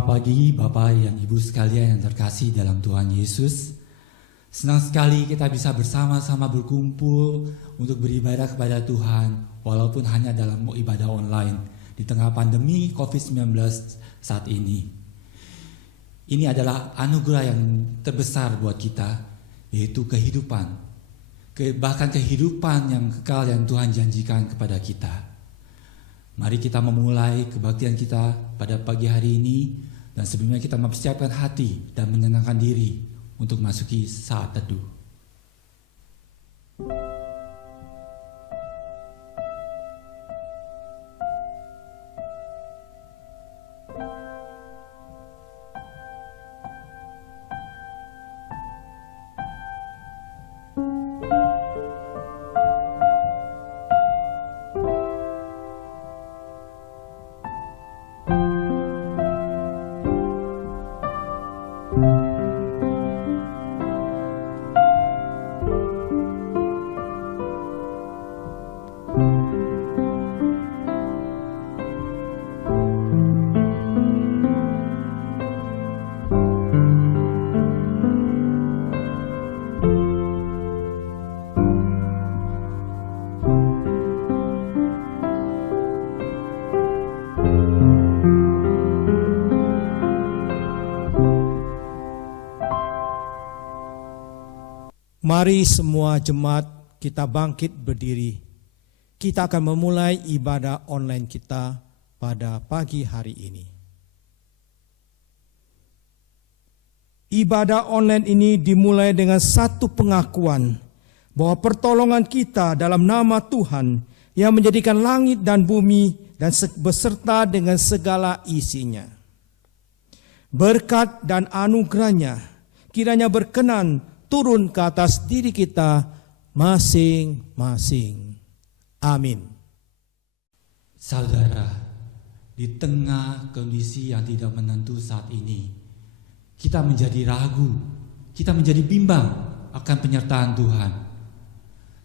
Selamat pagi Bapak dan Ibu sekalian yang terkasih dalam Tuhan Yesus. Senang sekali kita bisa bersama-sama berkumpul untuk beribadah kepada Tuhan walaupun hanya dalam ibadah online di tengah pandemi COVID-19 saat ini. Ini adalah anugerah yang terbesar buat kita, yaitu kehidupan. Bahkan kehidupan yang kekal yang Tuhan janjikan kepada kita. Mari kita memulai kebaktian kita pada pagi hari ini, dan sebelumnya kita mempersiapkan hati dan menenangkan diri untuk masuki saat teduh. Mari semua jemaat kita bangkit berdiri. Kita akan memulai ibadah online kita pada pagi hari ini. Ibadah online ini dimulai dengan satu pengakuan bahwa pertolongan kita dalam nama Tuhan yang menjadikan langit dan bumi dan beserta dengan segala isinya. Berkat dan anugerahnya kiranya berkenan turun ke atas diri kita masing-masing. Amin. Saudara, di tengah kondisi yang tidak menentu saat ini, kita menjadi ragu, kita menjadi bimbang akan penyertaan Tuhan.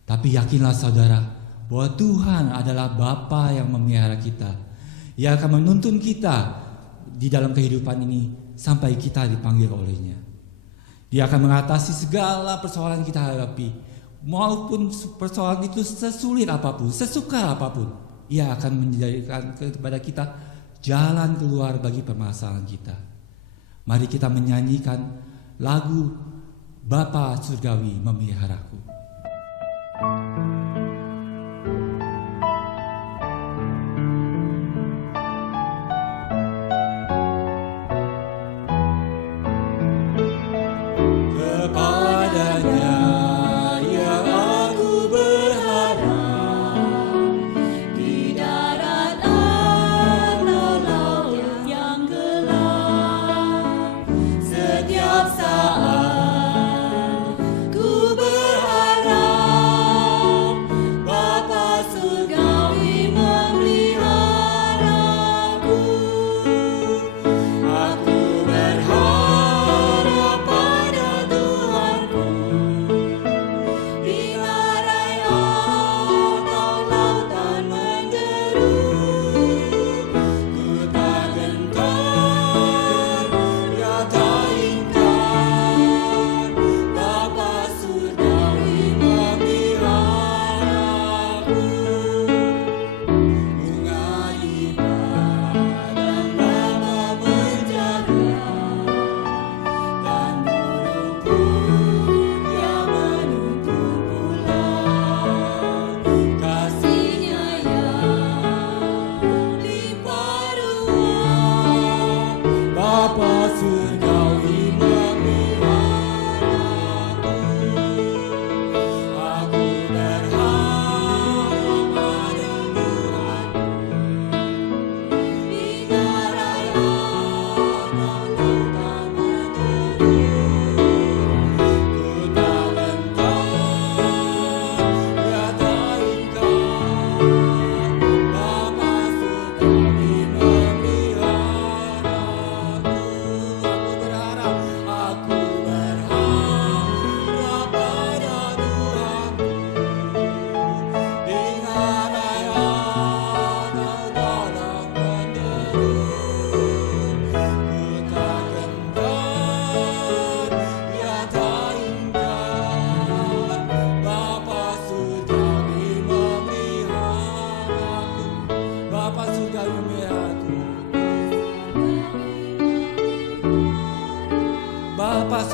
Tapi yakinlah saudara, bahwa Tuhan adalah Bapa yang memelihara kita. Ia akan menuntun kita di dalam kehidupan ini sampai kita dipanggil oleh-Nya. Dia akan mengatasi segala persoalan yang kita hadapi. Maupun persoalan itu sesulit apapun, sesukar apapun, Ia akan menjadikan kepada kita jalan keluar bagi permasalahan kita. Mari kita menyanyikan lagu Bapa Surgawi Memeliharaku. Setiap saat ku berharap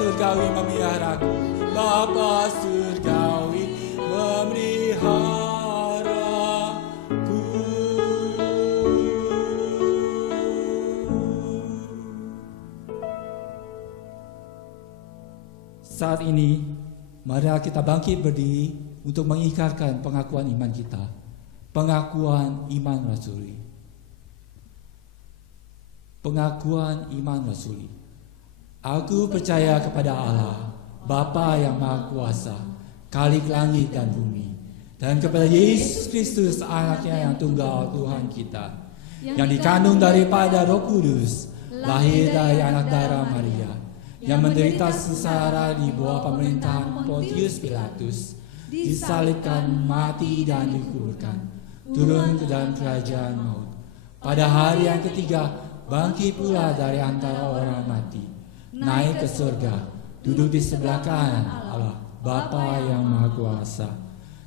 surgawi memeliharaku, Bapa surgawi memeliharaku. Saat ini, mari kita bangkit berdiri untuk mengikrarkan pengakuan iman kita, pengakuan iman rasuli. Pengakuan iman rasuli. Aku percaya kepada Allah, Bapa yang Maha Kuasa, Khalik langit dan bumi, dan kepada Yesus Kristus, anaknya yang tunggal Tuhan kita, yang dikandung daripada Roh Kudus, lahir dari anak darah Maria, yang menderita sengsara di bawah pemerintahan Pontius Pilatus, disalibkan, mati dan dikuburkan, turun ke dalam kerajaan maut. Pada hari yang ketiga, bangkit pula dari antara orang mati, naik ke surga, duduk di sebelah kanan Allah, Bapa yang Maha Kuasa.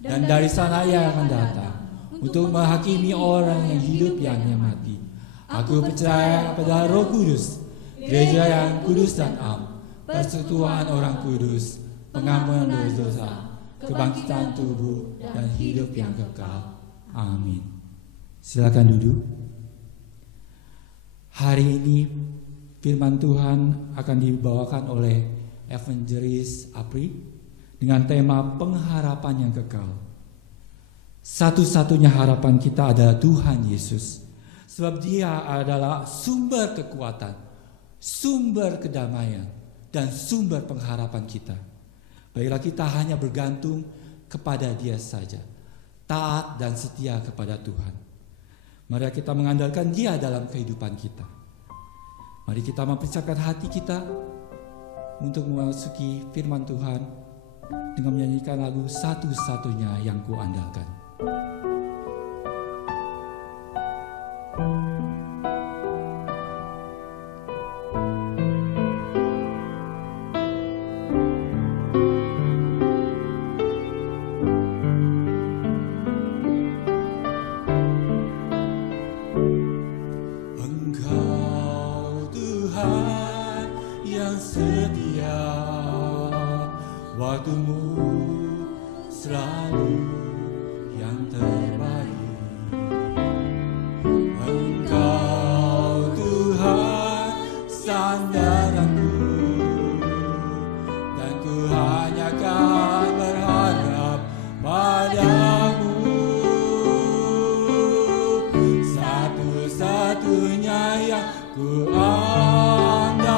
Dan dari sana Ia akan datang untuk menghakimi orang yang hidup yang mati. Aku percaya kepada Roh Kudus, gereja yang kudus dan am, persekutuan orang kudus, pengampunan dosa, kebangkitan tubuh, dan hidup yang kekal. Amin. Silakan duduk. Hari ini firman Tuhan akan dibawakan oleh Evangelis Apri dengan tema pengharapan yang kekal. Satu-satunya harapan kita adalah Tuhan Yesus, sebab Dia adalah sumber kekuatan, sumber kedamaian, dan sumber pengharapan kita. Baiklah kita hanya bergantung kepada Dia saja, taat dan setia kepada Tuhan. Mari kita mengandalkan Dia dalam kehidupan kita. Mari kita mempersiapkan hati kita untuk memasuki firman Tuhan dengan menyanyikan lagu Satu-satunya yang Kuandalkan. Waktumu selalu yang terbaik. Engkau Tuhan sandaranku, dan ku hanya akan berharap padamu. Satu-satunya yang ku andalkan,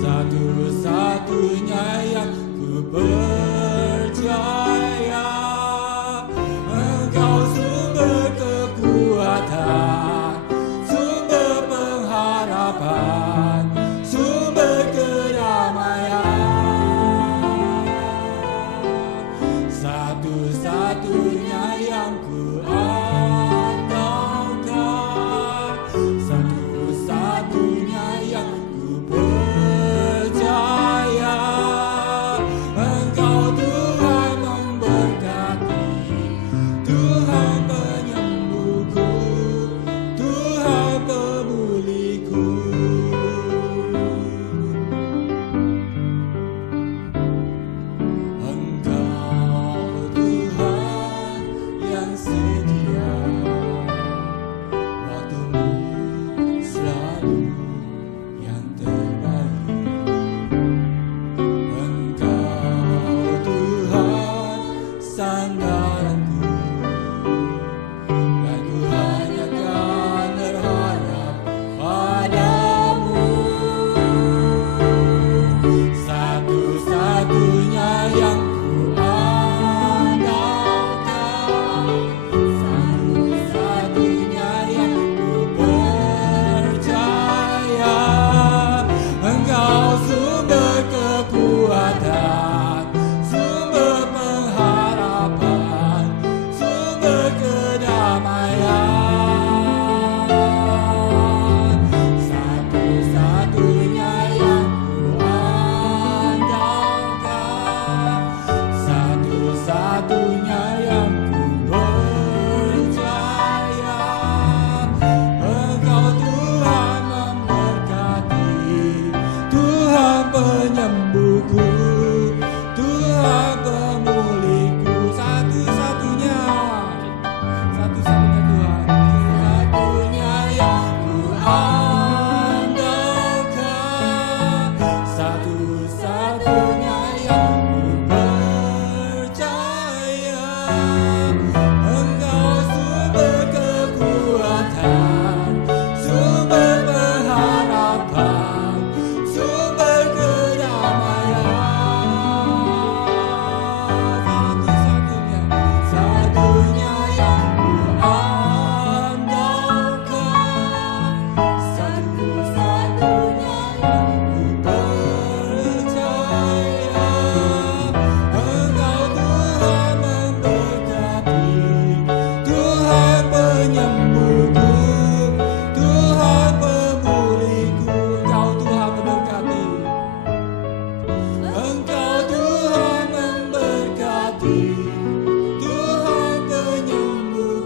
satu-satunya yang ku percaya. Engkau sumber kekuatan, sumber pengharapan, sumber kedamaian. Satu-satunya yang ku andalkan,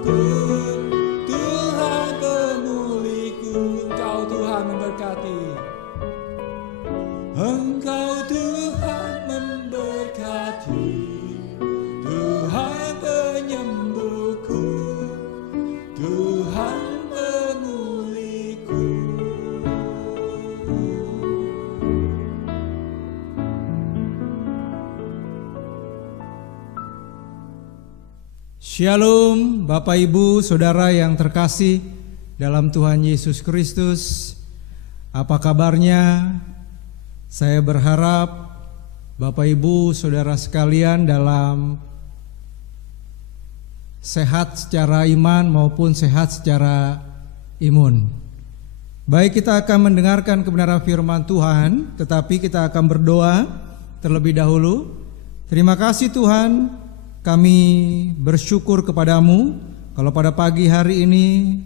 Tuhan pemuliku. Engkau Tuhan memberkati. Engkau Tuhan memberkati. Tuhan penyembuhku. Tuhan pemuliku. Shalom Bapak Ibu Saudara yang terkasih dalam Tuhan Yesus Kristus. Apa kabarnya? Saya berharap Bapak Ibu Saudara sekalian dalam sehat secara iman maupun sehat secara imun. Baik, kita akan mendengarkan kebenaran firman Tuhan, tetapi kita akan berdoa terlebih dahulu. Terima kasih Tuhan, kami bersyukur kepadamu kalau pada pagi hari ini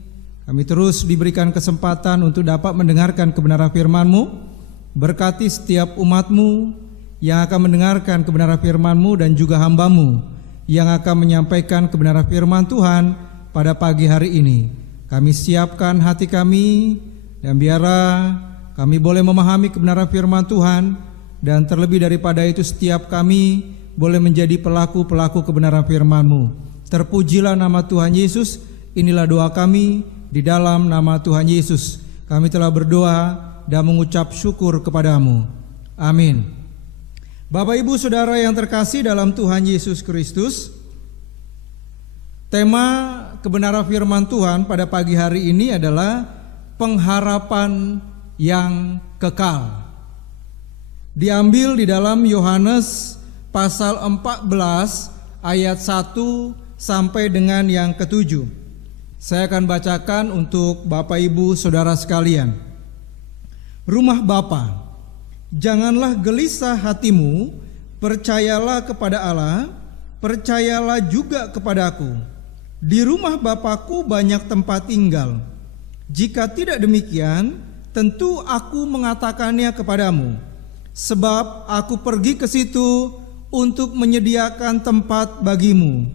kami terus diberikan kesempatan untuk dapat mendengarkan kebenaran firman-Mu. Berkati setiap umat-Mu yang akan mendengarkan kebenaran firman-Mu dan juga hamba-Mu yang akan menyampaikan kebenaran firman Tuhan pada pagi hari ini. Kami siapkan hati kami dan biarlah kami boleh memahami kebenaran firman Tuhan, dan terlebih daripada itu setiap kami boleh menjadi pelaku-pelaku kebenaran firman-Mu. Terpujilah nama Tuhan Yesus. Inilah doa kami di dalam nama Tuhan Yesus. Kami telah berdoa dan mengucap syukur kepadamu. Amin. Bapak Ibu Saudara yang terkasih dalam Tuhan Yesus Kristus, tema kebenaran firman Tuhan pada pagi hari ini adalah pengharapan yang kekal. Diambil di dalam Yohanes pasal 14 ayat 1 sampai dengan yang ke-7. Saya akan bacakan untuk Bapak Ibu Saudara sekalian. Rumah Bapa, janganlah gelisah hatimu, percayalah kepada Allah, percayalah juga kepadaku. Di rumah Bapakku banyak tempat tinggal. Jika tidak demikian, tentu aku mengatakannya kepadamu. Sebab aku pergi ke situ untuk menyediakan tempat bagimu.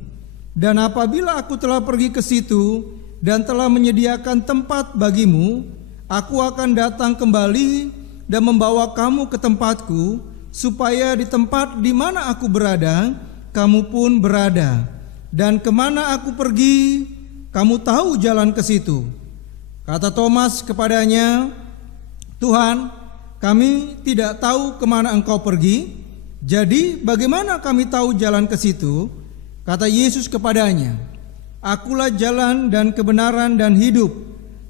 Dan apabila aku telah pergi ke situ dan telah menyediakan tempat bagimu, aku akan datang kembali dan membawa kamu ke tempatku, supaya di tempat di mana aku berada, kamu pun berada. Dan kemana aku pergi, kamu tahu jalan ke situ. Kata Thomas kepadanya, Tuhan, kami tidak tahu kemana engkau pergi. Jadi bagaimana kami tahu jalan ke situ? Kata Yesus kepadanya, Akulah jalan dan kebenaran dan hidup.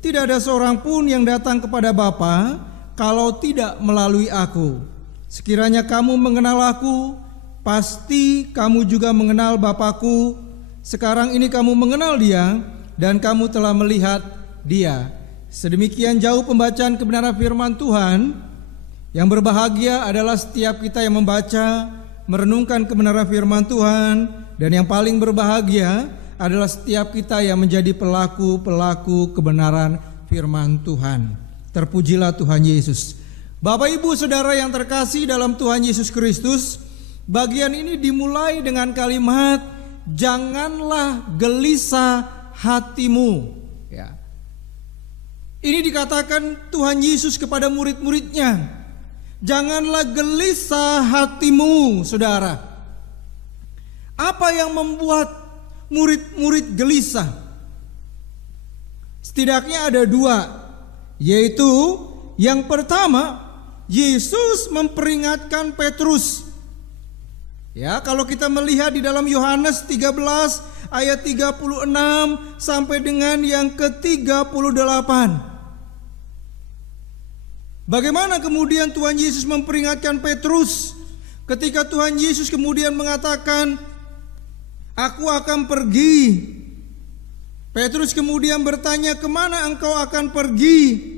Tidak ada seorang pun yang datang kepada Bapa kalau tidak melalui aku. Sekiranya kamu mengenal aku, pasti kamu juga mengenal Bapakku. Sekarang ini kamu mengenal Dia dan kamu telah melihat Dia. Sedemikian jauh pembacaan kebenaran firman Tuhan. Yang berbahagia adalah setiap kita yang membaca, merenungkan kebenaran firman Tuhan, dan yang paling berbahagia adalah setiap kita yang menjadi pelaku-pelaku kebenaran firman Tuhan. Terpujilah Tuhan Yesus. Bapak Ibu Saudara yang terkasih dalam Tuhan Yesus Kristus, bagian ini dimulai dengan kalimat, janganlah gelisah hatimu. Ya. Ini dikatakan Tuhan Yesus kepada murid-muridnya. Janganlah gelisah hatimu, saudara. Apa yang membuat murid-murid gelisah? Setidaknya ada dua, yaitu yang pertama, Yesus memperingatkan Petrus. Ya, kalau kita melihat di dalam Yohanes 13 ayat 36 sampai dengan yang ke-38. Bagaimana kemudian Tuhan Yesus memperingatkan Petrus ketika Tuhan Yesus kemudian mengatakan, Aku akan pergi. Petrus kemudian bertanya, kemana engkau akan pergi?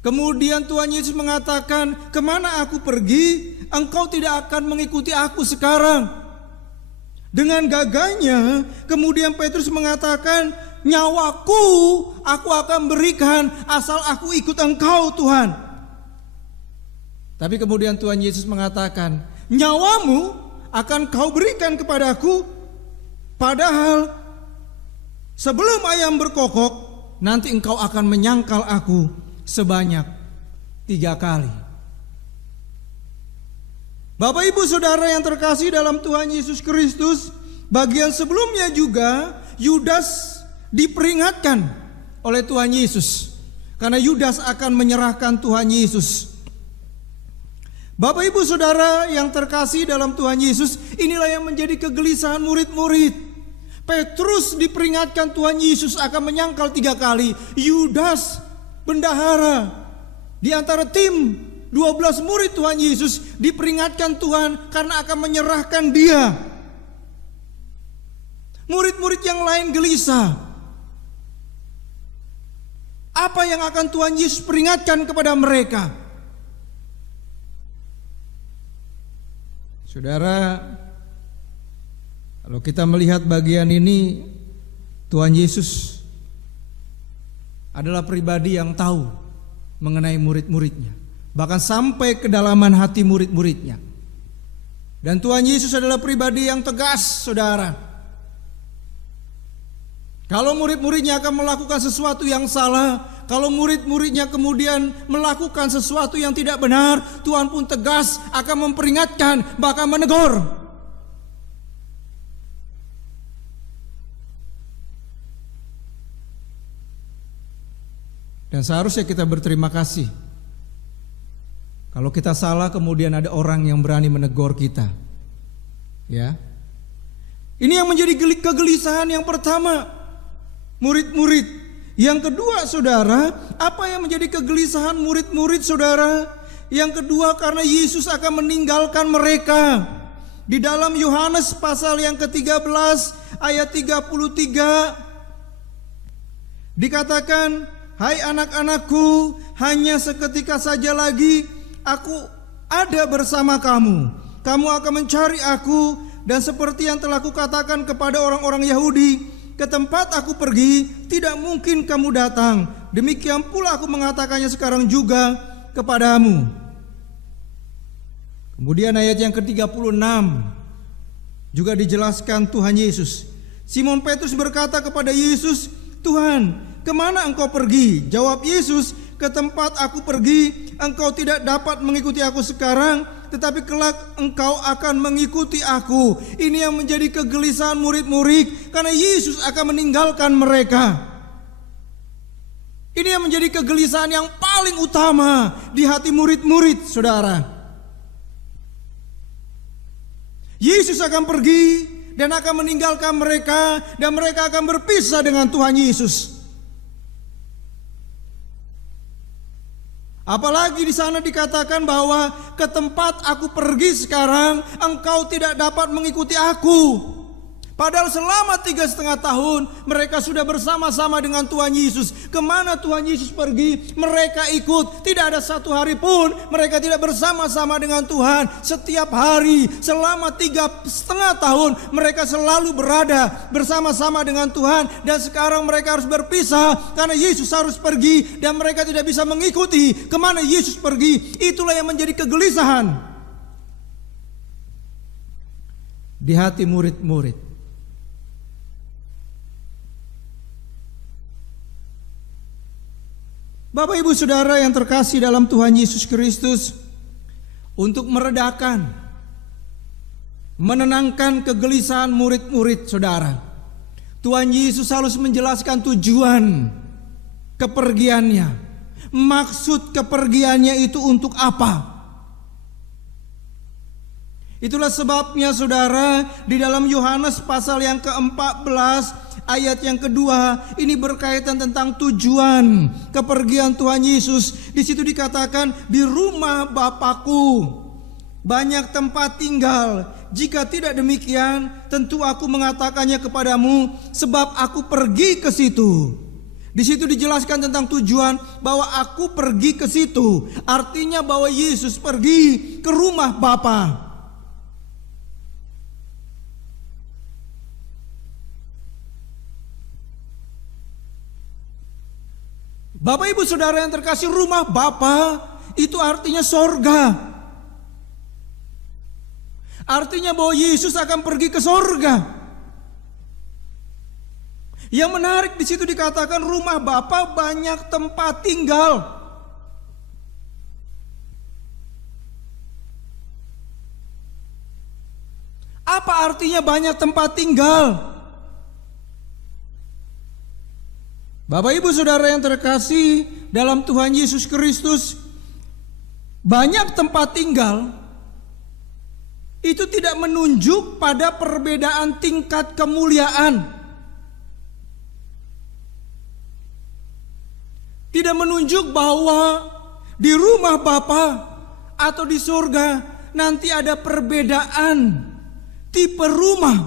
Kemudian Tuhan Yesus mengatakan, kemana aku pergi, engkau tidak akan mengikuti aku sekarang. Dengan gagahnya kemudian Petrus mengatakan, nyawaku aku akan berikan asal aku ikut engkau Tuhan. Tapi kemudian Tuhan Yesus mengatakan, nyawamu akan kau berikan kepadaku, padahal Sebelum ayam berkokok, nanti engkau akan menyangkal aku sebanyak 3 kali. Bapak ibu saudara yang terkasih dalam Tuhan Yesus Kristus, bagian sebelumnya juga Yudas diperingatkan oleh Tuhan Yesus, karena Yudas akan menyerahkan Tuhan Yesus. Bapak ibu saudara yang terkasih dalam Tuhan Yesus, inilah yang menjadi kegelisahan murid-murid. Petrus diperingatkan Tuhan Yesus akan menyangkal 3 kali. Yudas, bendahara di antara tim 12 murid Tuhan Yesus, diperingatkan Tuhan karena akan menyerahkan dia. Murid-murid yang lain gelisah. Apa yang akan Tuhan Yesus peringatkan kepada mereka? Saudara, kalau kita melihat bagian ini, Tuhan Yesus adalah pribadi yang tahu mengenai murid-muridnya, bahkan sampai kedalaman hati murid-muridnya. Dan Tuhan Yesus adalah pribadi yang tegas, saudara. Kalau murid-muridnya akan melakukan sesuatu yang salah, kalau murid-muridnya kemudian melakukan sesuatu yang tidak benar, Tuhan pun tegas akan memperingatkan, bahkan menegur. Dan seharusnya kita berterima kasih kalau kita salah kemudian ada orang yang berani menegur kita. Ya. Ini yang menjadi kegelisahan yang pertama, murid-murid. Yang kedua, saudara, apa yang menjadi kegelisahan murid-murid, saudara? Yang kedua, karena Yesus akan meninggalkan mereka. Di dalam Yohanes pasal yang ke-13 ayat 33 dikatakan, "Hai anak-anakku, hanya seketika saja lagi aku ada bersama kamu. Kamu akan mencari aku, dan seperti yang telah kukatakan kepada orang-orang Yahudi, ke tempat aku pergi tidak mungkin kamu datang. Demikian pula aku mengatakannya sekarang juga kepadamu." Kemudian ayat yang ke-36 juga dijelaskan Tuhan Yesus. Simon Petrus berkata kepada Yesus, "Tuhan, kemana engkau pergi?" Jawab Yesus, "Ke tempat aku pergi, engkau tidak dapat mengikuti aku sekarang, tetapi kelak engkau akan mengikuti aku." Ini yang menjadi kegelisahan murid-murid, karena Yesus akan meninggalkan mereka. Ini yang menjadi kegelisahan yang paling utama di hati murid-murid, saudara. Yesus akan pergi dan akan meninggalkan mereka, dan mereka akan berpisah dengan Tuhan Yesus. Apalagi di sana dikatakan bahwa ke tempat aku pergi sekarang engkau tidak dapat mengikuti aku. Padahal selama 3,5 tahun mereka sudah bersama-sama dengan Tuhan Yesus. Kemana Tuhan Yesus pergi, mereka ikut. Tidak ada satu hari pun mereka tidak bersama-sama dengan Tuhan. Setiap hari selama 3,5 tahun mereka selalu berada bersama-sama dengan Tuhan. Dan sekarang mereka harus berpisah karena Yesus harus pergi, dan mereka tidak bisa mengikuti kemana Yesus pergi. Itulah yang menjadi kegelisahan di hati murid-murid. Bapak ibu saudara yang terkasih dalam Tuhan Yesus Kristus, untuk meredakan, menenangkan kegelisahan murid-murid saudara, Tuhan Yesus harus menjelaskan tujuan kepergiannya. Maksud kepergiannya itu untuk apa? Itulah sebabnya saudara, di dalam Yohanes pasal yang ke-14 ayat yang kedua, ini berkaitan tentang tujuan kepergian Tuhan Yesus. Di situ dikatakan, "Di rumah Bapakku banyak tempat tinggal. Jika tidak demikian, tentu aku mengatakannya kepadamu, sebab aku pergi ke situ." Di situ dijelaskan tentang tujuan bahwa aku pergi ke situ. Artinya bahwa Yesus pergi ke rumah Bapa. Bapak ibu saudara yang terkasih, rumah Bapa itu artinya sorga. Artinya bahwa Yesus akan pergi ke sorga. Yang menarik di situ dikatakan rumah Bapa banyak tempat tinggal. Apa artinya banyak tempat tinggal? Bapak Ibu Saudara yang terkasih dalam Tuhan Yesus Kristus, banyak tempat tinggal itu tidak menunjuk pada perbedaan tingkat kemuliaan. Tidak menunjuk bahwa di rumah Bapa atau di surga nanti ada perbedaan tipe rumah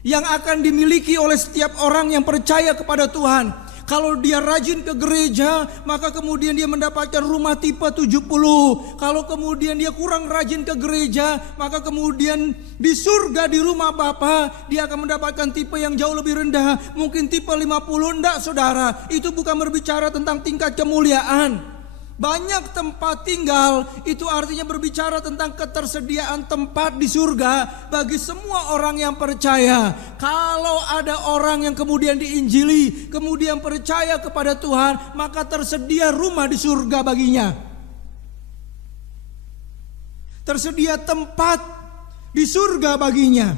yang akan dimiliki oleh setiap orang yang percaya kepada Tuhan. Kalau dia rajin ke gereja, maka kemudian dia mendapatkan rumah tipe 70. Kalau kemudian dia kurang rajin ke gereja, maka kemudian di surga di rumah Bapa dia akan mendapatkan tipe yang jauh lebih rendah, mungkin tipe 50. Enggak saudara, itu bukan berbicara tentang tingkat kemuliaan. Banyak tempat tinggal itu artinya berbicara tentang ketersediaan tempat di surga bagi semua orang yang percaya. Kalau ada orang yang kemudian diinjili, kemudian percaya kepada Tuhan, maka tersedia rumah di surga baginya. Tersedia tempat di surga baginya.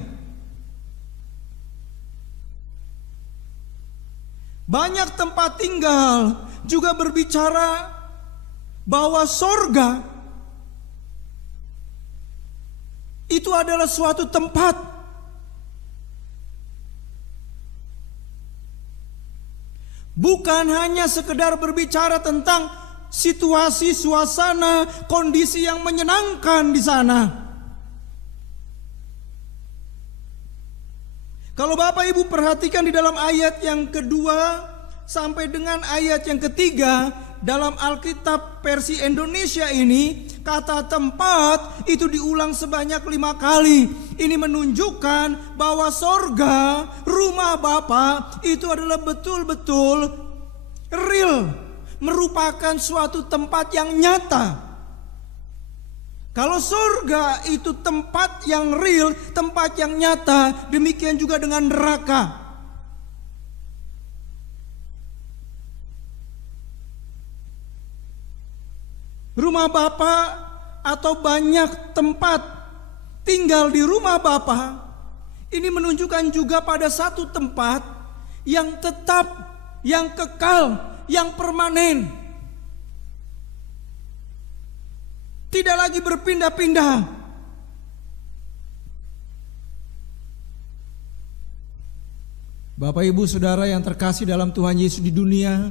Banyak tempat tinggal juga berbicara bahwa sorga itu adalah suatu tempat bukan hanya sekedar berbicara tentang situasi, suasana, kondisi yang menyenangkan di sana. Kalau Bapak Ibu perhatikan di dalam ayat yang kedua sampai dengan ayat yang ketiga, dalam Alkitab versi Indonesia ini, kata tempat itu diulang sebanyak 5 kali. Ini menunjukkan bahwa sorga, rumah Bapa itu adalah betul-betul real, merupakan suatu tempat yang nyata. Kalau sorga itu tempat yang real, tempat yang nyata, demikian juga dengan neraka. Rumah Bapa atau banyak tempat tinggal di rumah Bapa ini menunjukkan juga pada satu tempat yang tetap, yang kekal, yang permanen. Tidak lagi berpindah-pindah. Bapak Ibu Saudara yang terkasih dalam Tuhan Yesus, di dunia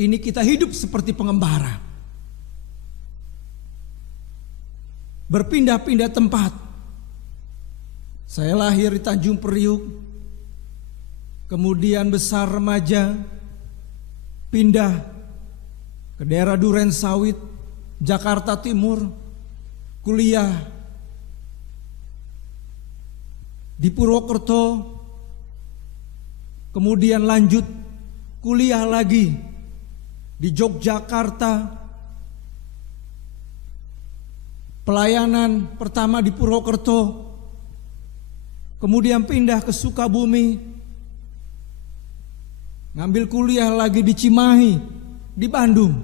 ini kita hidup seperti pengembara. Berpindah-pindah tempat. Saya lahir di Tanjung Priuk, kemudian besar remaja, pindah ke daerah Duren Sawit, Jakarta Timur, kuliah di Purwokerto, kemudian lanjut kuliah lagi di Yogyakarta. Pelayanan pertama di Purwokerto, kemudian pindah ke Sukabumi, ngambil kuliah lagi di Cimahi, di Bandung,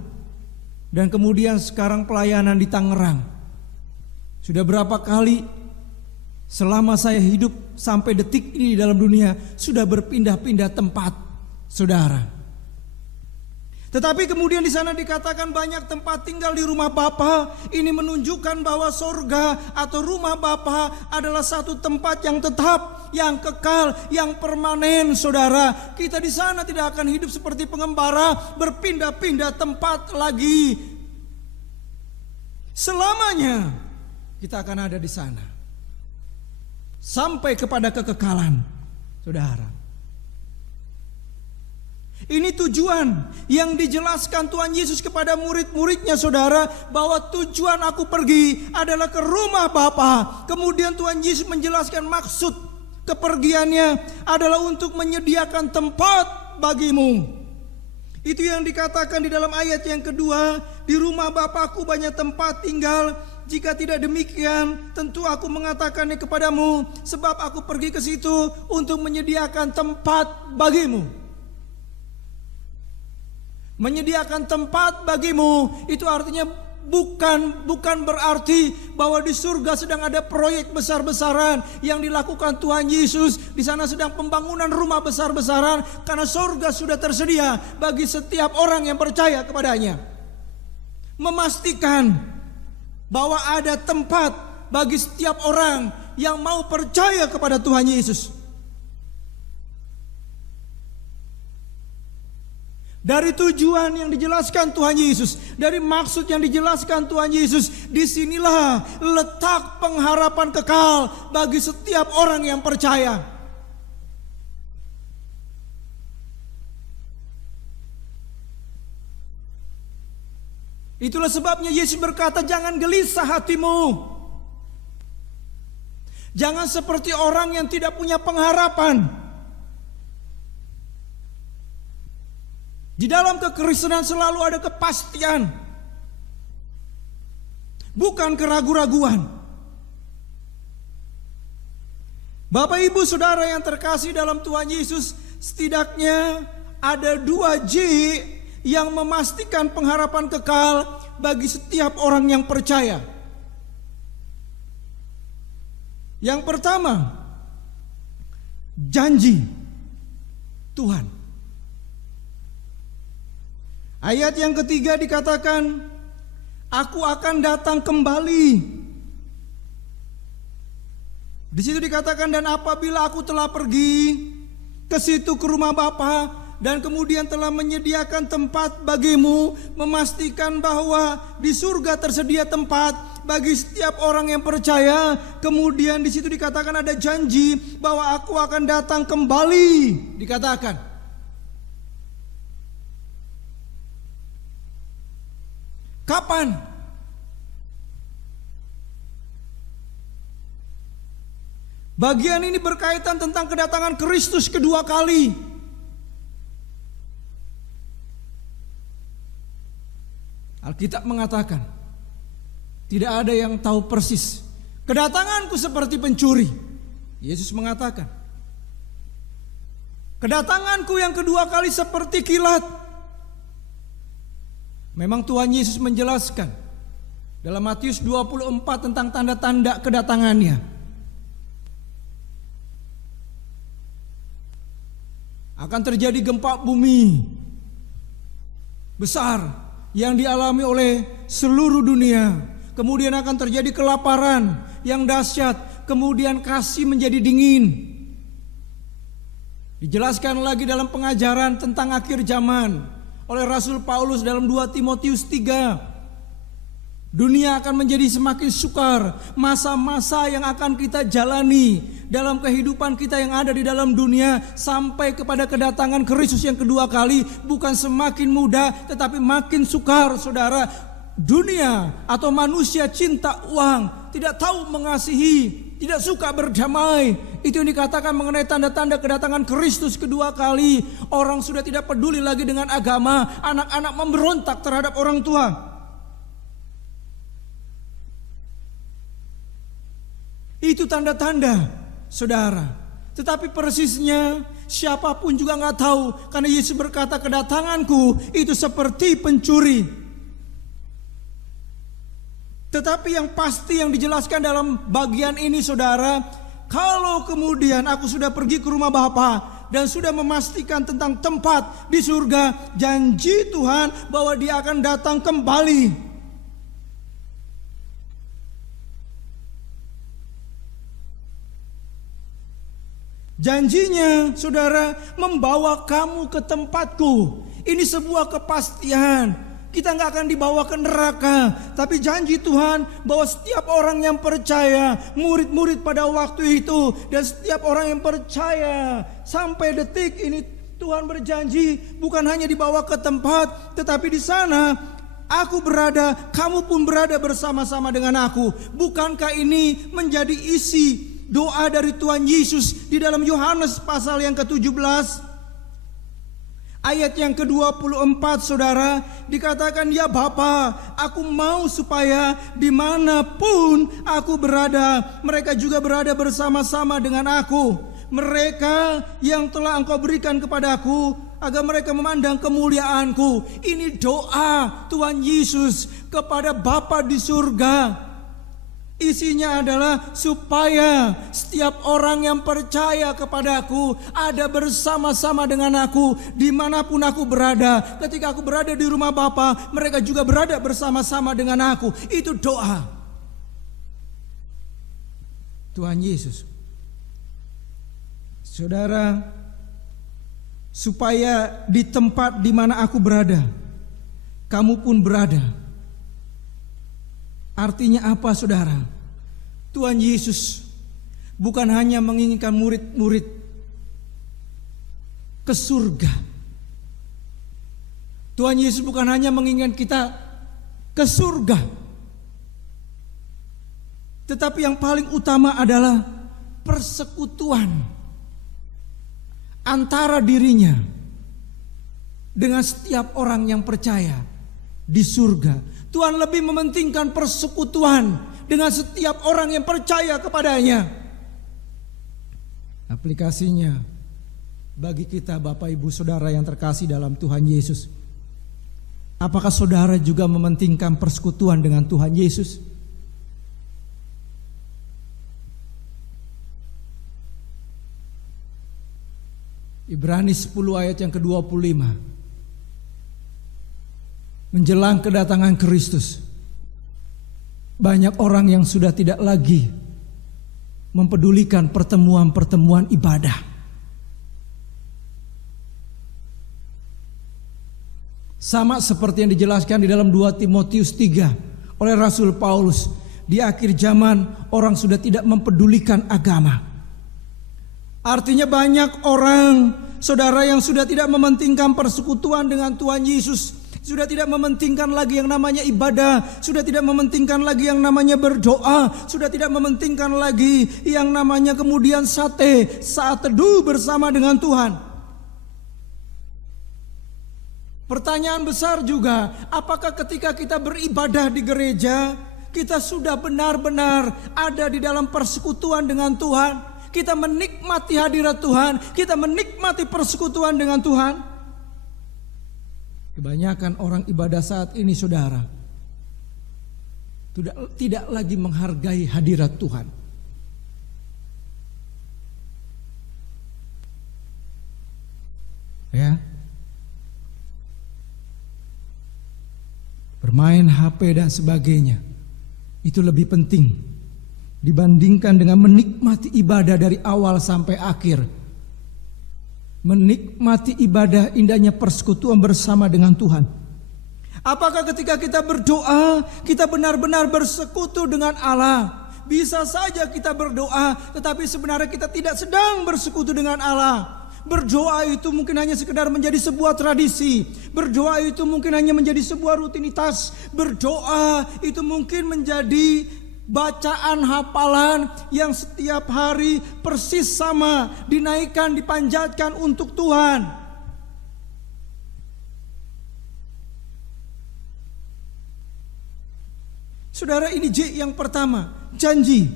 dan kemudian sekarang pelayanan di Tangerang. Sudah berapa kali selama saya hidup sampai detik ini dalam dunia sudah berpindah-pindah tempat, saudara. Tetapi kemudian di sana dikatakan banyak tempat tinggal di rumah Bapa. Ini menunjukkan bahwa sorga atau rumah Bapa adalah satu tempat yang tetap, yang kekal, yang permanen, saudara. Kita di sana tidak akan hidup seperti pengembara, berpindah-pindah tempat lagi. Selamanya kita akan ada di sana sampai kepada kekekalan, saudara. Ini tujuan yang dijelaskan Tuhan Yesus kepada murid-muridnya, saudara, bahwa tujuan aku pergi adalah ke rumah Bapa. Kemudian Tuhan Yesus menjelaskan maksud kepergiannya adalah untuk menyediakan tempat bagimu. Itu yang dikatakan di dalam ayat yang kedua, di rumah Bapakku banyak tempat tinggal. Jika tidak demikian, tentu aku mengatakannya kepadamu, sebab aku pergi ke situ untuk menyediakan tempat bagimu. menyediakan tempat bagimu, itu artinya bukan berarti bahwa di surga sedang ada proyek besar-besaran yang dilakukan Tuhan Yesus. Di sana sedang pembangunan rumah besar-besaran, karena surga sudah tersedia bagi setiap orang yang percaya kepadanya. Memastikan bahwa ada tempat bagi setiap orang yang mau percaya kepada Tuhan Yesus. Dari tujuan yang dijelaskan Tuhan Yesus, dari maksud yang dijelaskan Tuhan Yesus, disinilah letak pengharapan kekal bagi setiap orang yang percaya. Itulah sebabnya Yesus berkata, jangan gelisah hatimu. Jangan seperti orang yang tidak punya pengharapan. Di dalam kekristenan selalu ada kepastian, bukan keraguan-raguan. Bapak Ibu Saudara yang terkasih dalam Tuhan Yesus, setidaknya ada 2 J yang memastikan pengharapan kekal bagi setiap orang yang percaya. Yang pertama, janji Tuhan. Ayat yang ketiga dikatakan, aku akan datang kembali. Di situ dikatakan, dan apabila aku telah pergi ke situ, ke rumah Bapa, dan kemudian telah menyediakan tempat bagimu, memastikan bahwa di surga tersedia tempat bagi setiap orang yang percaya. Kemudian di situ dikatakan ada janji bahwa aku akan datang kembali, dikatakan. Kapan? Bagian ini berkaitan tentang kedatangan Kristus kedua kali. Alkitab mengatakan, tidak ada yang tahu persis. Kedatanganku seperti pencuri. Yesus mengatakan, kedatanganku yang kedua kali seperti kilat. Memang Tuhan Yesus menjelaskan dalam Matius 24 tentang tanda-tanda kedatangannya. Akan terjadi gempa bumi besar yang dialami oleh seluruh dunia. Kemudian akan terjadi kelaparan yang dahsyat. Kemudian kasih menjadi dingin. Dijelaskan lagi dalam pengajaran tentang akhir zaman oleh Rasul Paulus dalam 2 Timotius 3. Dunia akan menjadi semakin sukar. Masa-masa yang akan kita jalani dalam kehidupan kita yang ada di dalam dunia sampai kepada kedatangan Kristus yang kedua kali bukan semakin mudah, tetapi makin sukar, saudara. Dunia atau manusia cinta uang, tidak tahu mengasihi, tidak suka berdamai. Itu yang dikatakan mengenai tanda-tanda kedatangan Kristus kedua kali. Orang sudah tidak peduli lagi dengan agama. Anak-anak memberontak terhadap orang tua. Itu tanda-tanda, saudara. Tetapi persisnya siapapun juga gak tahu. Karena Yesus berkata, kedatanganku itu seperti pencuri. Tetapi yang pasti yang dijelaskan dalam bagian ini, saudara, kalau kemudian aku sudah pergi ke rumah Bapa dan sudah memastikan tentang tempat di surga, janji Tuhan bahwa Dia akan datang kembali. Janjinya, saudara, membawa kamu ke tempatku. Ini sebuah kepastian. Kita gak akan dibawa ke neraka. Tapi janji Tuhan bahwa setiap orang yang percaya, murid-murid pada waktu itu, dan setiap orang yang percaya sampai detik ini, Tuhan berjanji bukan hanya dibawa ke tempat, tetapi di sana aku berada, kamu pun berada bersama-sama dengan aku. Bukankah ini menjadi isi doa dari Tuhan Yesus di dalam Yohanes pasal yang ke-17? Ayat yang ke-24, saudara, dikatakan, ya Bapa, aku mau supaya dimanapun aku berada, mereka juga berada bersama-sama dengan aku. mereka yang telah Engkau berikan kepadaku, agar mereka memandang kemuliaan-Ku. Ini doa Tuhan Yesus kepada Bapa di surga. Isinya adalah supaya setiap orang yang percaya kepadaku ada bersama-sama dengan aku dimanapun aku berada. Ketika aku berada di rumah Bapa, mereka juga berada bersama-sama dengan aku. Itu doa Tuhan Yesus. Saudara, supaya di tempat di mana aku berada, kamu pun berada. Artinya apa, saudara? Tuhan Yesus bukan hanya menginginkan murid-murid ke surga. Tuhan Yesus bukan hanya menginginkan kita ke surga, tetapi yang paling utama adalah persekutuan antara dirinya dengan setiap orang yang percaya di surga. Tuhan lebih mementingkan persekutuan dengan setiap orang yang percaya kepadanya. Aplikasinya bagi kita, Bapak Ibu Saudara yang terkasih dalam Tuhan Yesus, apakah saudara juga mementingkan persekutuan dengan Tuhan Yesus? Ibrani 10 ayat yang ke-25. Menjelang kedatangan Kristus, banyak orang yang sudah tidak lagi mempedulikan pertemuan-pertemuan ibadah. Sama seperti yang dijelaskan di dalam 2 Timotius 3 oleh Rasul Paulus, di akhir zaman orang sudah tidak mempedulikan agama. Artinya banyak orang, saudara, yang sudah tidak mementingkan persekutuan dengan Tuhan Yesus, sudah tidak mementingkan lagi yang namanya ibadah, sudah tidak mementingkan lagi yang namanya berdoa, sudah tidak mementingkan lagi yang namanya kemudian saat teduh bersama dengan Tuhan. Pertanyaan besar juga, apakah ketika kita beribadah di gereja, kita sudah benar-benar ada di dalam persekutuan dengan Tuhan? Kita menikmati hadirat Tuhan, kita menikmati persekutuan dengan Tuhan. Kebanyakan orang ibadah saat ini, saudara, tidak lagi menghargai hadirat Tuhan. Ya, bermain HP dan sebagainya itu lebih penting dibandingkan dengan menikmati ibadah dari awal sampai akhir. Menikmati ibadah, indahnya persekutuan bersama dengan Tuhan. Apakah ketika kita berdoa, kita benar-benar bersekutu dengan Allah? Bisa saja kita berdoa, tetapi sebenarnya kita tidak sedang bersekutu dengan Allah. Berdoa itu mungkin hanya sekedar menjadi sebuah tradisi. Berdoa itu mungkin hanya menjadi sebuah rutinitas. Berdoa itu mungkin menjadi bacaan hafalan yang setiap hari persis sama, dinaikkan, dipanjatkan untuk Tuhan. Saudara, ini J yang pertama, janji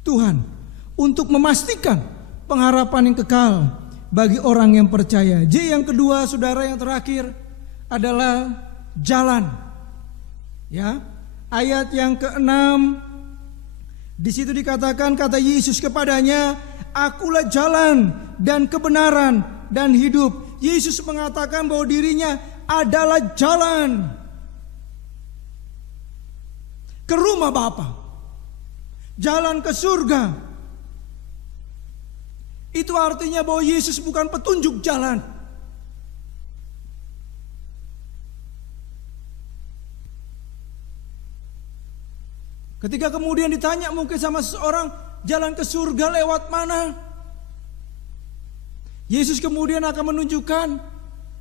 Tuhan untuk memastikan pengharapan yang kekal bagi orang yang percaya. J yang kedua, saudara, yang terakhir adalah jalan. Ya. Ayat yang ke-6, di situ dikatakan, kata Yesus kepadanya, akulah jalan dan kebenaran dan hidup. Yesus mengatakan bahwa dirinya adalah jalan ke rumah Bapa, jalan ke surga. Itu artinya bahwa Yesus bukan petunjuk jalan. Ketika kemudian ditanya mungkin sama seseorang, jalan ke surga lewat mana? Yesus kemudian akan menunjukkan,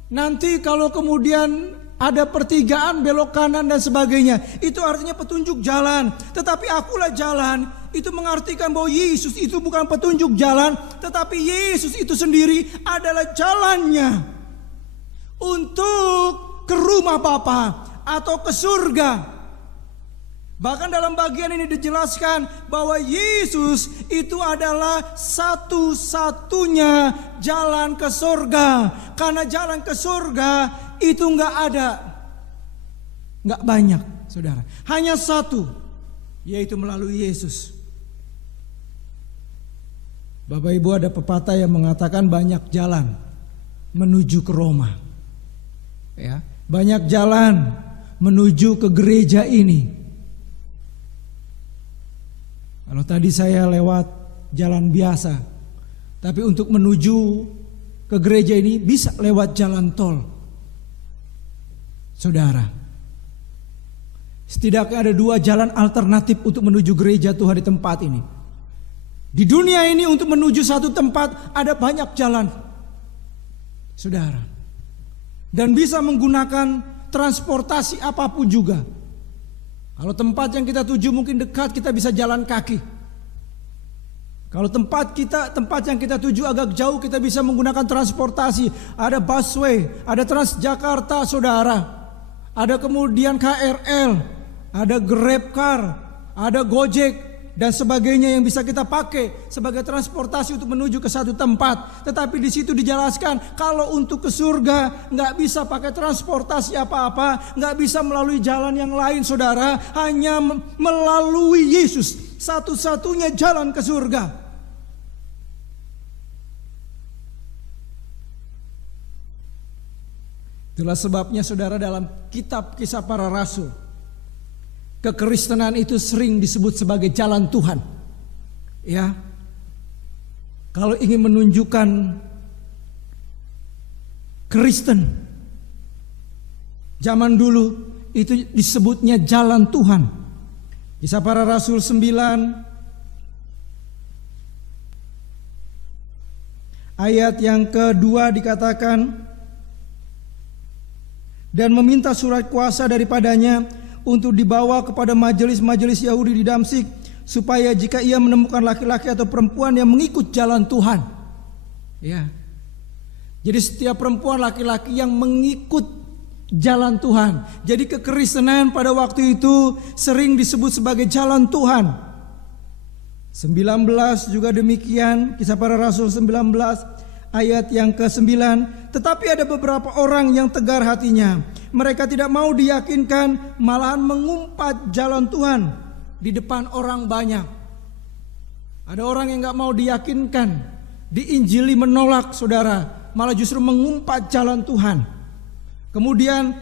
nanti kalau kemudian ada pertigaan, belok kanan dan sebagainya, itu artinya petunjuk jalan. Tetapi akulah jalan, itu mengartikan bahwa Yesus itu bukan petunjuk jalan, tetapi Yesus itu sendiri adalah jalannya untuk ke rumah Bapa atau ke surga. Bahkan dalam bagian ini dijelaskan bahwa Yesus itu adalah satu-satunya jalan ke surga. Karena jalan ke surga itu nggak ada, nggak banyak, saudara. Hanya satu, yaitu melalui Yesus. Bapak Ibu, ada pepatah yang mengatakan banyak jalan menuju ke Roma. Ya, banyak jalan menuju ke gereja ini. Kalau tadi saya lewat jalan biasa, tapi untuk menuju ke gereja ini bisa lewat jalan tol. Saudara, setidaknya ada 2 jalan alternatif untuk menuju gereja Tuhan di tempat ini. Di dunia ini untuk menuju satu tempat ada banyak jalan, saudara. Dan bisa menggunakan transportasi apapun juga. Kalau tempat yang kita tuju mungkin dekat, kita bisa jalan kaki. Kalau tempat yang kita tuju agak jauh, kita bisa menggunakan transportasi. Ada busway, ada Transjakarta, saudara. Ada kemudian KRL, ada GrabCar, ada Gojek dan sebagainya yang bisa kita pakai sebagai transportasi untuk menuju ke satu tempat. Tetapi di situ dijelaskan kalau untuk ke surga nggak bisa pakai transportasi apa-apa, nggak bisa melalui jalan yang lain, saudara. Hanya melalui Yesus, satu-satunya jalan ke surga. Itulah sebabnya, saudara, dalam kitab Kisah Para Rasul, kekristenan itu sering disebut sebagai jalan Tuhan. Ya. Kalau ingin menunjukkan Kristen zaman dulu itu disebutnya jalan Tuhan. Kisah Para Rasul 9 ayat yang kedua dikatakan, dan meminta surat kuasa daripadanya untuk dibawa kepada majelis-majelis Yahudi di Damsyik, supaya jika ia menemukan laki-laki atau perempuan yang mengikut jalan Tuhan. Ya. Jadi setiap perempuan, laki-laki yang mengikut jalan Tuhan. Jadi kekristenan pada waktu itu sering disebut sebagai jalan Tuhan. 19 juga demikian, Kisah Para Rasul 19 ayat yang ke-9. Tetapi ada beberapa orang yang tegar hatinya. Mereka tidak mau diyakinkan, malahan mengumpat jalan Tuhan di depan orang banyak. Ada orang yang gak mau diyakinkan, diinjili menolak, saudara, malah justru mengumpat jalan Tuhan. Kemudian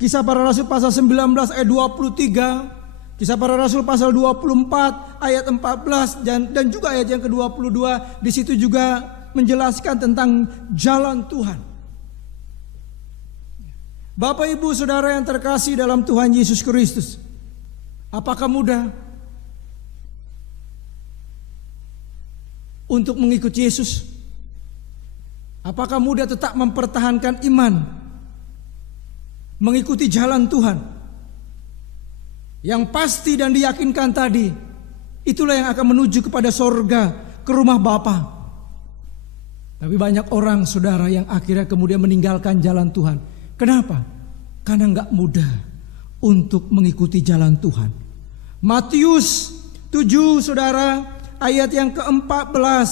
Kisah Para Rasul pasal 19 ayat 23, Kisah Para Rasul pasal 24 ayat 14 dan juga ayat yang ke-22, di situ juga menjelaskan tentang jalan Tuhan. Bapak Ibu Saudara yang terkasih dalam Tuhan Yesus Kristus, apakah mudah untuk mengikuti Yesus? Apakah mudah tetap mempertahankan iman, mengikuti jalan Tuhan? Yang pasti dan diyakinkan tadi, itulah yang akan menuju kepada sorga, ke rumah Bapa. Tapi banyak orang, saudara, yang akhirnya kemudian meninggalkan jalan Tuhan. Kenapa? Karena gak mudah untuk mengikuti jalan Tuhan. Matius 7, saudara, ayat yang ke-14.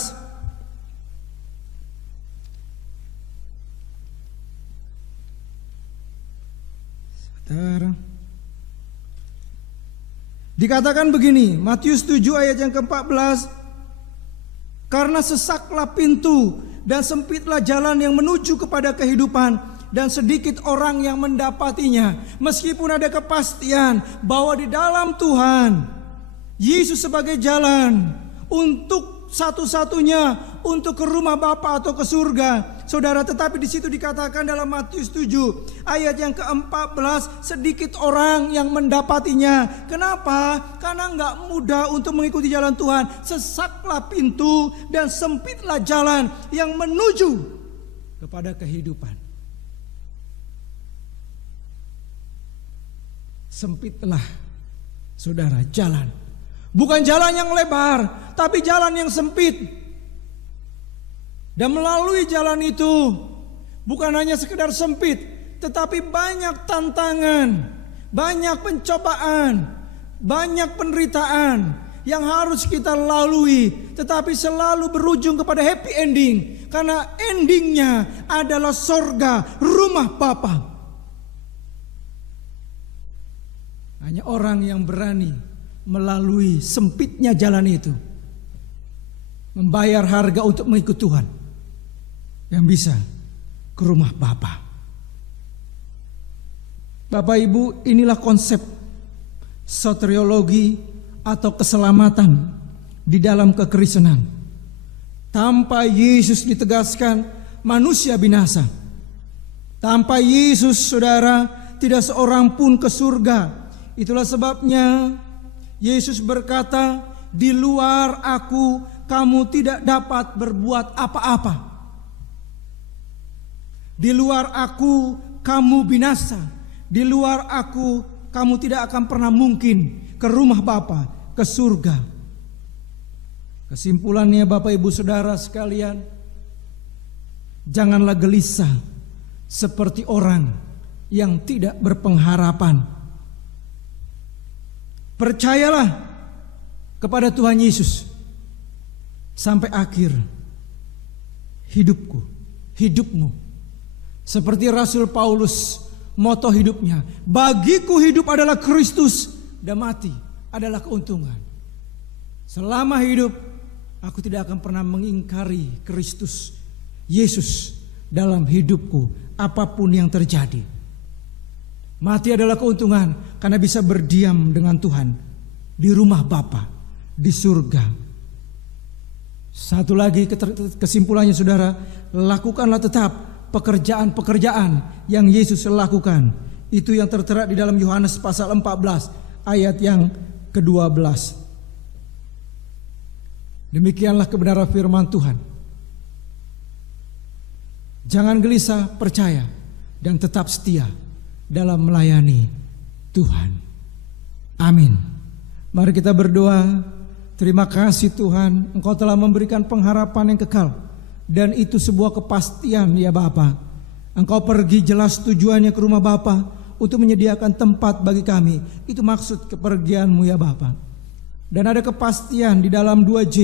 Saudara, dikatakan begini, Matius 7 ayat yang ke-14. Karena sesaklah pintu dan sempitlah jalan yang menuju kepada kehidupan, dan sedikit orang yang mendapatinya. Meskipun ada kepastian bahwa di dalam Tuhan Yesus sebagai jalan untuk satu-satunya untuk ke rumah Bapa atau ke surga, saudara, tetapi di situ dikatakan dalam Matius 7 ayat yang ke-14, sedikit orang yang mendapatinya. Kenapa? Karena enggak mudah untuk mengikuti jalan Tuhan. Sesaklah pintu dan sempitlah jalan yang menuju kepada kehidupan. Sempitlah, saudara, jalan. Bukan jalan yang lebar, tapi jalan yang sempit. Dan melalui jalan itu bukan hanya sekedar sempit, tetapi banyak tantangan, banyak pencobaan, banyak penderitaan yang harus kita lalui, tetapi selalu berujung kepada happy ending. Karena endingnya adalah sorga, rumah Bapa. Hanya orang yang berani melalui sempitnya jalan itu, membayar harga untuk mengikut Tuhan, yang bisa ke rumah Bapa. Bapak Ibu, inilah konsep soteriologi atau keselamatan di dalam kekristenan. Tanpa Yesus ditegaskan, manusia binasa. Tanpa Yesus, saudara, tidak seorang pun ke surga. Itulah sebabnya Yesus berkata, di luar aku kamu tidak dapat berbuat apa-apa. Di luar aku kamu binasa. Di luar aku kamu tidak akan pernah mungkin ke rumah Bapa, ke surga. Kesimpulannya Bapak Ibu Saudara sekalian, janganlah gelisah seperti orang yang tidak berpengharapan. Percayalah kepada Tuhan Yesus sampai akhir hidupmu. Seperti Rasul Paulus, moto hidupnya, bagiku hidup adalah Kristus dan mati adalah keuntungan. Selama hidup, aku tidak akan pernah mengingkari Kristus Yesus dalam hidupku, apapun yang terjadi. Mati adalah keuntungan karena bisa berdiam dengan Tuhan di rumah Bapa, di surga. Satu lagi kesimpulannya saudara, lakukanlah tetap pekerjaan-pekerjaan yang Yesus lakukan. Itu yang tertera di dalam Yohanes pasal 14 ayat yang ke-12. Demikianlah kebenaran firman Tuhan. Jangan gelisah, percaya dan tetap setia dalam melayani Tuhan. Amin. Mari kita berdoa. Terima kasih Tuhan, Engkau telah memberikan pengharapan yang kekal, dan itu sebuah kepastian ya Bapa. Engkau pergi jelas tujuannya ke rumah Bapa untuk menyediakan tempat bagi kami. Itu maksud kepergianmu ya Bapa. Dan ada kepastian di dalam 2J,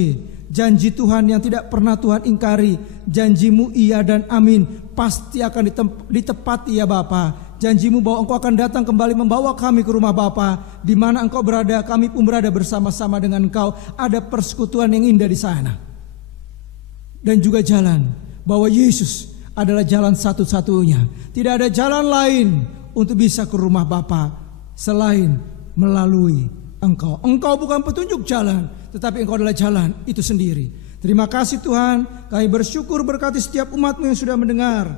janji Tuhan yang tidak pernah Tuhan ingkari. Janjimu iya dan amin, pasti akan ditepati ya Bapa. Janjimu bahwa Engkau akan datang kembali membawa kami ke rumah Bapa. Di mana Engkau berada, kami pun berada bersama-sama dengan Engkau. Ada persekutuan yang indah di sana. Dan juga jalan bahwa Yesus adalah jalan satu-satunya. Tidak ada jalan lain untuk bisa ke rumah Bapa selain melalui Engkau. Engkau bukan petunjuk jalan, tetapi Engkau adalah jalan itu sendiri. Terima kasih Tuhan, kami bersyukur berkati setiap umat-Mu yang sudah mendengar,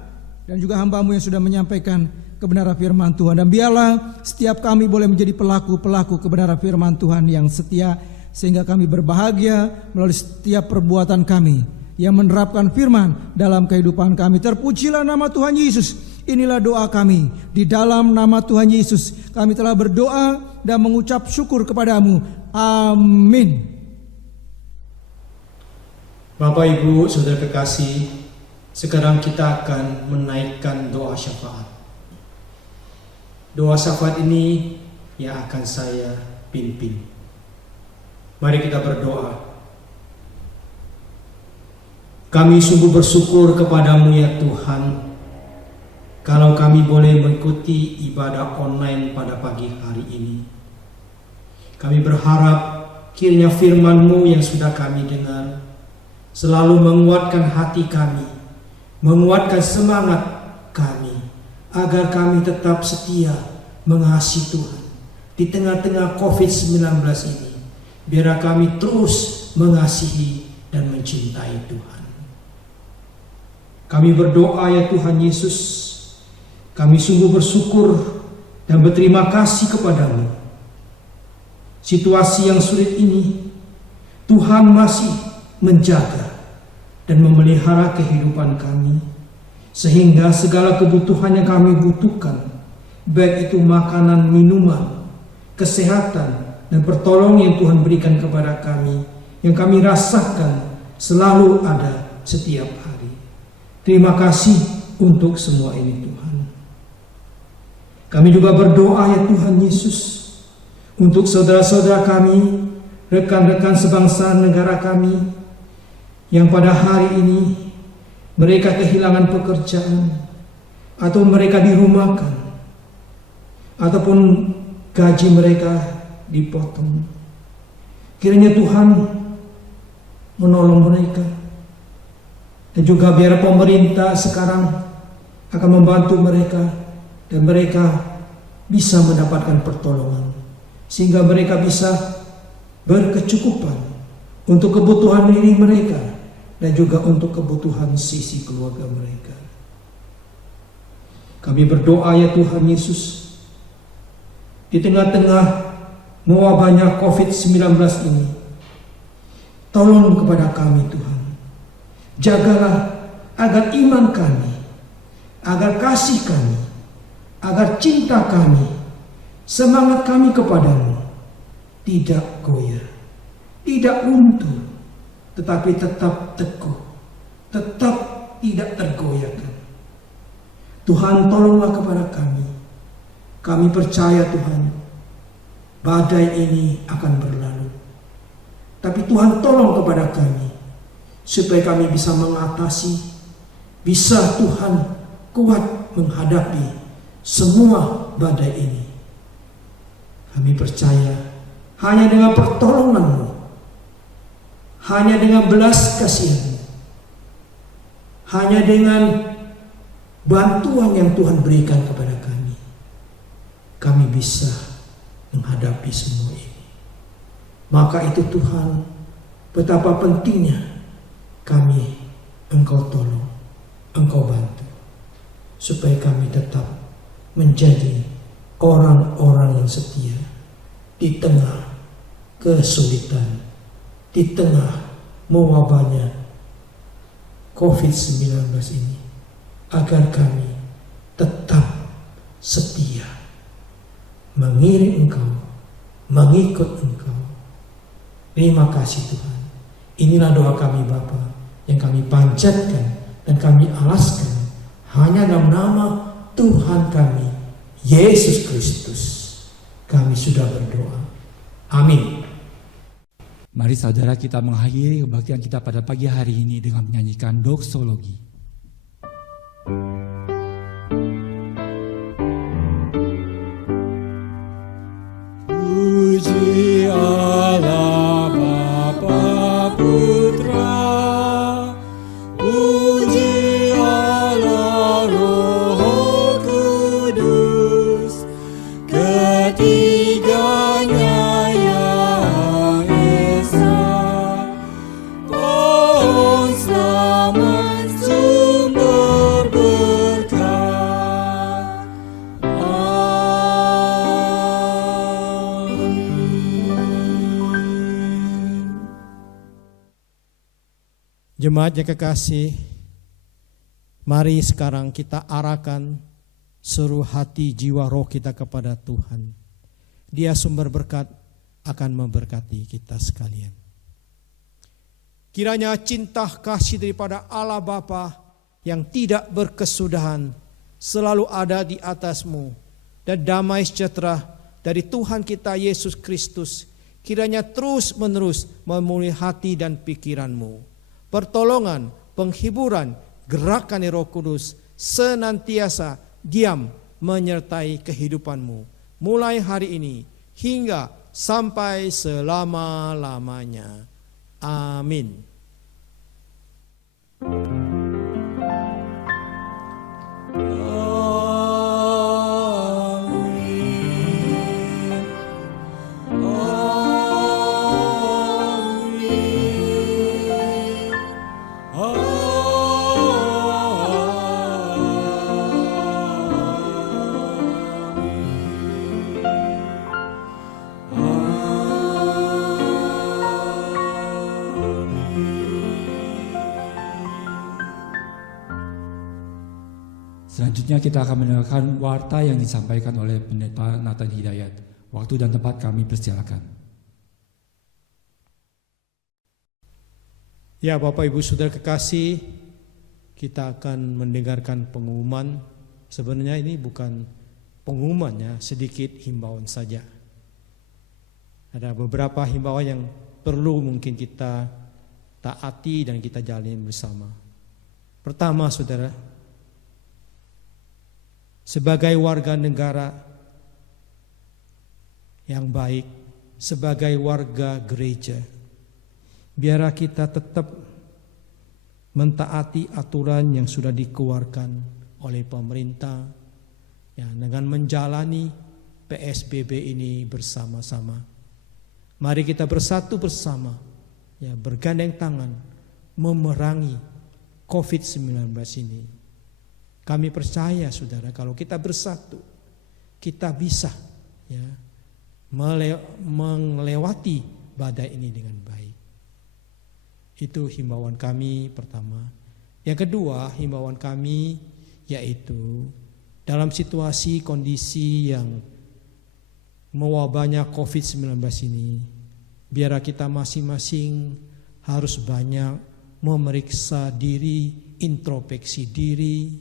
dan juga hamba-Mu yang sudah menyampaikan kebenaran firman Tuhan. Dan biarlah setiap kami boleh menjadi pelaku-pelaku kebenaran firman Tuhan yang setia, sehingga kami berbahagia melalui setiap perbuatan kami yang menerapkan firman dalam kehidupan kami. Terpujilah nama Tuhan Yesus. Inilah doa kami. Di dalam nama Tuhan Yesus kami telah berdoa dan mengucap syukur kepadamu. Amin. Bapak Ibu Saudara kekasih, sekarang kita akan menaikkan doa syafaat. Doa syafaat ini yang akan saya pimpin. Mari kita berdoa. Kami sungguh bersyukur kepadamu ya Tuhan, kalau kami boleh mengikuti ibadah online pada pagi hari ini. Kami berharap kiranya firman-Mu yang sudah kami dengar selalu menguatkan hati kami, menguatkan semangat kami, agar kami tetap setia mengasihi Tuhan di tengah-tengah COVID-19 ini. Biar kami terus mengasihi dan mencintai Tuhan. Kami berdoa ya Tuhan Yesus, kami sungguh bersyukur dan berterima kasih kepadamu. Situasi yang sulit ini, Tuhan masih menjaga dan memelihara kehidupan kami, sehingga segala kebutuhan yang kami butuhkan, baik itu makanan, minuman, kesehatan, dan pertolongan yang Tuhan berikan kepada kami, yang kami rasakan selalu ada setiap hari. Terima kasih untuk semua ini Tuhan. Kami juga berdoa ya Tuhan Yesus, Untuk saudara-saudara kami, rekan-rekan sebangsa negara kami, yang pada hari ini mereka kehilangan pekerjaan, atau mereka dirumahkan, ataupun gaji mereka dipotong. Kiranya Tuhan menolong mereka. Dan juga biar pemerintah sekarang akan membantu mereka, dan mereka bisa mendapatkan pertolongan, sehingga mereka bisa berkecukupan untuk kebutuhan diri mereka dan juga untuk kebutuhan sisi keluarga mereka. Kami berdoa ya Tuhan Yesus, di tengah-tengah mewabahnya COVID-19 ini, tolong kepada kami Tuhan, jagalah agar iman kami, agar kasih kami, agar cinta kami, semangat kami kepadamu tidak goyah, tidak luntur, tetapi tetap teguh, tetap tidak tergoyahkan. Tuhan, tolonglah kepada kami. Kami percaya Tuhan, badai ini akan berlalu. Tapi Tuhan, tolong kepada kami supaya kami bisa mengatasi, bisa Tuhan kuat menghadapi semua badai ini. Kami percaya hanya dengan pertolongan-Mu, hanya dengan belas kasihan-Mu, hanya dengan bantuan yang Tuhan berikan kepada kami bisa menghadapi semua ini. Maka itu Tuhan, betapa pentingnya kami Engkau tolong, Engkau bantu, supaya kami tetap menjadi orang-orang yang setia di tengah kesulitan, di tengah mewabahnya COVID-19 ini, agar kami tetap setia mengiring Engkau, mengikut Engkau. Terima kasih Tuhan. Inilah doa kami Bapa yang kami panjatkan dan kami alaskan hanya dalam nama Tuhan kami, Yesus Kristus. Kami sudah berdoa. Amin. Mari saudara kita mengakhiri kebaktian kita pada pagi hari ini dengan menyanyikan doksologi. Puji Allah Bapa Putra, puji Allah Roh Kudus, ketiganya yang esa, pohon selamat sumber berkat. Jemaat yang kekasih, mari sekarang kita arahkan seluruh hati, jiwa, roh kita kepada Tuhan. Dia sumber berkat, akan memberkati kita sekalian. Kiranya cinta kasih daripada Allah Bapa yang tidak berkesudahan selalu ada di atasmu, dan damai sejahtera dari Tuhan kita Yesus Kristus kiranya terus menerus memenuhi hati dan pikiranmu. Pertolongan, penghiburan, gerakan Roh Kudus senantiasa diam menyertai kehidupanmu, mulai hari ini hingga sampai selama-lamanya. Amin. Selanjutnya kita akan mendengarkan warta yang disampaikan oleh Pendeta Nathan Hidayat. Waktu dan tempat kami persilakan. Ya Bapak Ibu Saudara kekasih, kita akan mendengarkan pengumuman. Sebenarnya ini bukan pengumumannya, sedikit himbauan saja. Ada beberapa himbauan yang perlu mungkin kita taati dan kita jalin bersama. Pertama, saudara, sebagai warga negara yang baik, sebagai warga gereja, biarlah kita tetap mentaati aturan yang sudah dikeluarkan oleh pemerintah, ya, dengan menjalani PSBB ini bersama-sama. Mari kita bersatu bersama, ya, bergandeng tangan memerangi COVID-19 ini. Kami percaya, saudara, kalau kita bersatu, kita bisa, ya, melewati badai ini dengan baik. Itu himbauan kami pertama. Yang kedua, himbauan kami yaitu dalam situasi kondisi yang mewabahnya COVID-19 ini, biarlah kita masing-masing harus banyak memeriksa diri, introspeksi diri.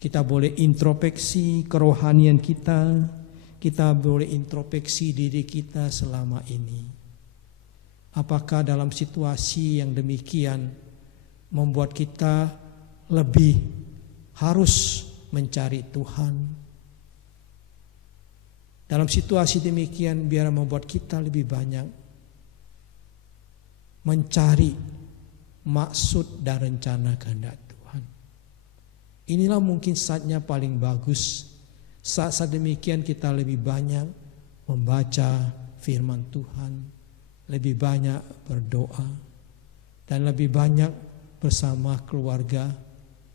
Kita boleh introspeksi kerohanian kita boleh introspeksi diri kita selama ini. Apakah dalam situasi yang demikian membuat kita lebih harus mencari Tuhan? Dalam situasi demikian biar membuat kita lebih banyak mencari maksud dan rencana kehendak Tuhan. Inilah mungkin saatnya paling bagus. Saat demikian kita lebih banyak membaca firman Tuhan, lebih banyak berdoa, dan lebih banyak bersama keluarga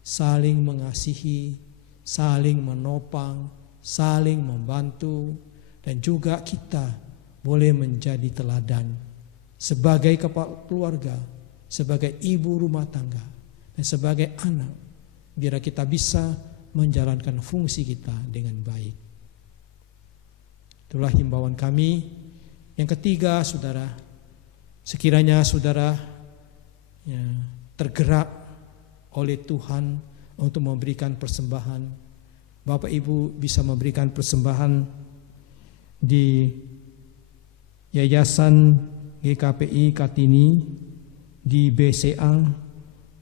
saling mengasihi, saling menopang, saling membantu, dan juga kita boleh menjadi teladan sebagai kepala keluarga, sebagai ibu rumah tangga, dan sebagai anak, biar kita bisa menjalankan fungsi kita dengan baik. Itulah himbauan kami. Yang ketiga, saudara, sekiranya saudara, ya, tergerak oleh Tuhan untuk memberikan persembahan, Bapak Ibu bisa memberikan persembahan di Yayasan GKPI Kartini di BCA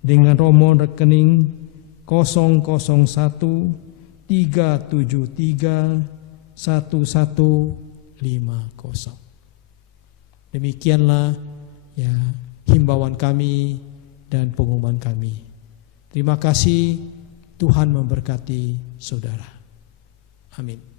dengan nomor rekening 001 373 1150. Demikianlah, ya, himbauan kami dan pengumuman kami. Terima kasih. Tuhan memberkati saudara. Amin.